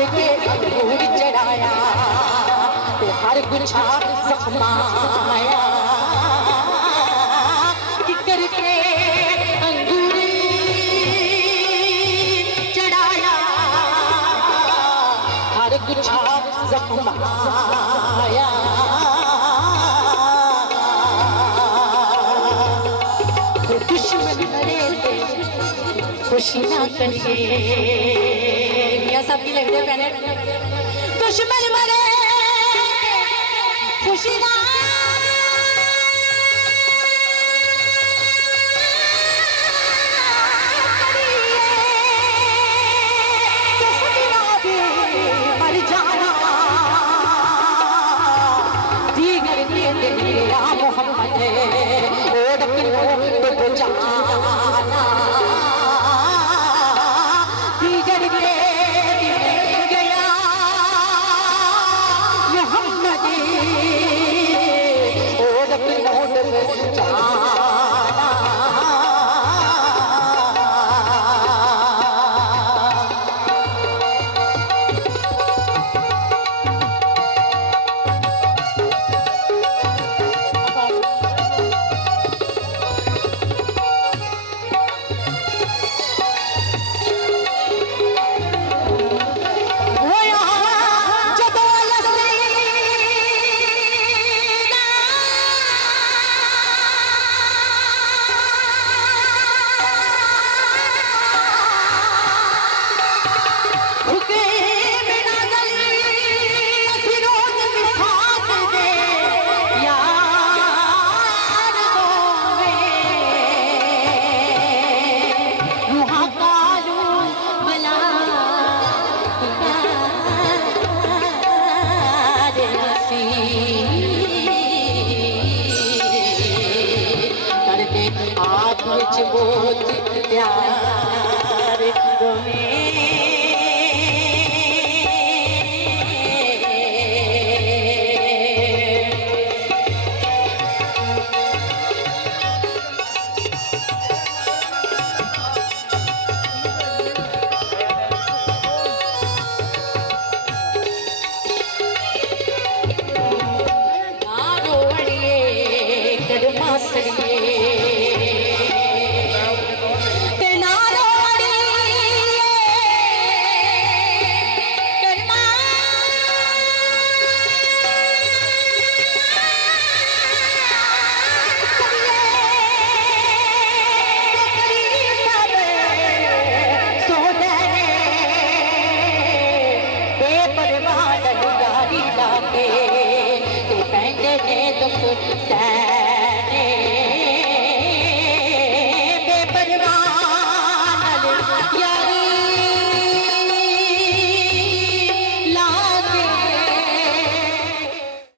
करके अंगूर चढ़ाया ते हर गुच्छा जख्माया कि करके अंगूर चढ़ाया हर गुच्छा जख्माया दुश्मन मरे थे खुशी ना करिए मियां साहब की लगते पहले दुश्मन मरे खुशी ना मर जाना दीगर दिया मोहम्मद तो जाना दीगर दे गया मोहम्मद और जाना बहुत प्यार तुम्हें